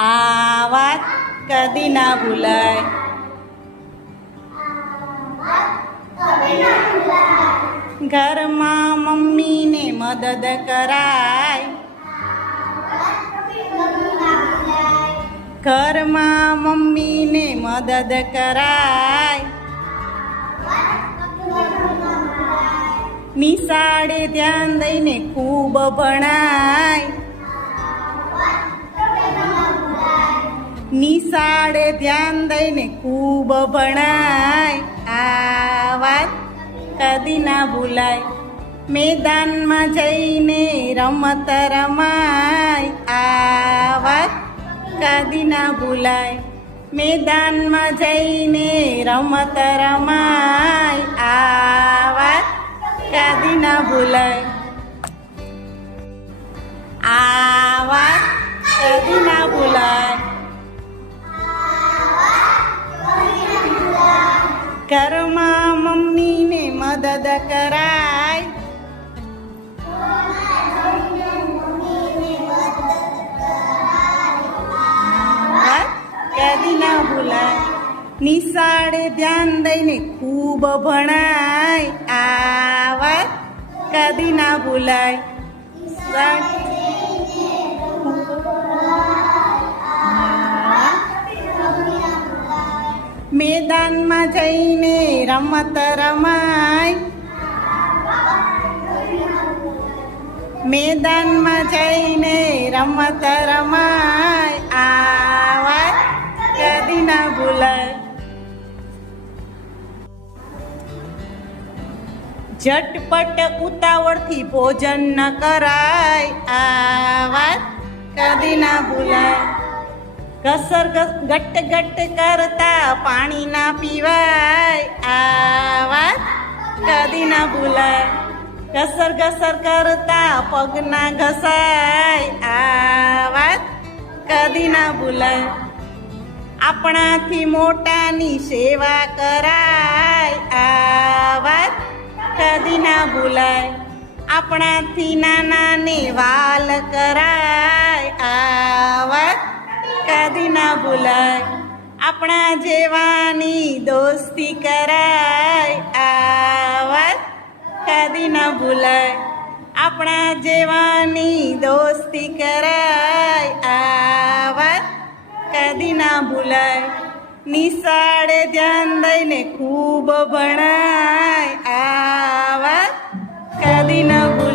આ વાત કદી ના ભૂલાય. ઘરમાં મમ્મીને મદદ કરાય. ઘરમાં મમ્મીને મદદ કરાય. નિશાળે ધ્યાન દઈને ખૂબ ભણાય. નિશાળે ધ્યાન દઈને ખૂબ ભણાય. આ વાત કદી ના ભૂલાય. મેદાનમાં જઈને રમત રમાય. આ વાત કદી ના ભૂલાય. મેદાનમાં જઈને રમત રમાય. આ વાત કદી ના ભૂલાય. આ વાત કદી ના ભૂલાય. ઘરમાં મમ્મીને મદદ કરાય. કદી ના ભૂલાય. નિશાળે ધ્યાન દઈને ખૂબ ભણાય. આ વાત કદી ના ભૂલાય. મેદાનમાં જઈને રમત રમાય. મેદાનમાં જઈને રમત રમાય. આ વાત કદી ના ભૂલાય. ઝટપટ ઉતાવળથી ભોજન ન કરાય. આ વાત કદી ના ભૂલાય. ઘસર ગટ ગટ કરતા પાણી ના પીવાય. આ વાત કદી ના ભૂલાય. ઘસર ઘસર કરતા પગ ના ઘસાય. આ વાત કદી ના ભૂલાય. આપણાથી મોટાની સેવા કરાય. આ વાત કદી ના ભૂલાય. આપણાથી નાનાને વાલ કરાય. આ વાત કદી ના ભૂલાય. આપણા જેવાની દોસ્તી કરાય. આ વાત કદી ના ભૂલાય. આપણા જેવાની દોસ્તી કરાય. આ વાત કદી ના ભૂલાય. નિશાળે ધ્યાન દઈને ખૂબ ભણાય. આ વાત કદી ના ભૂલાય.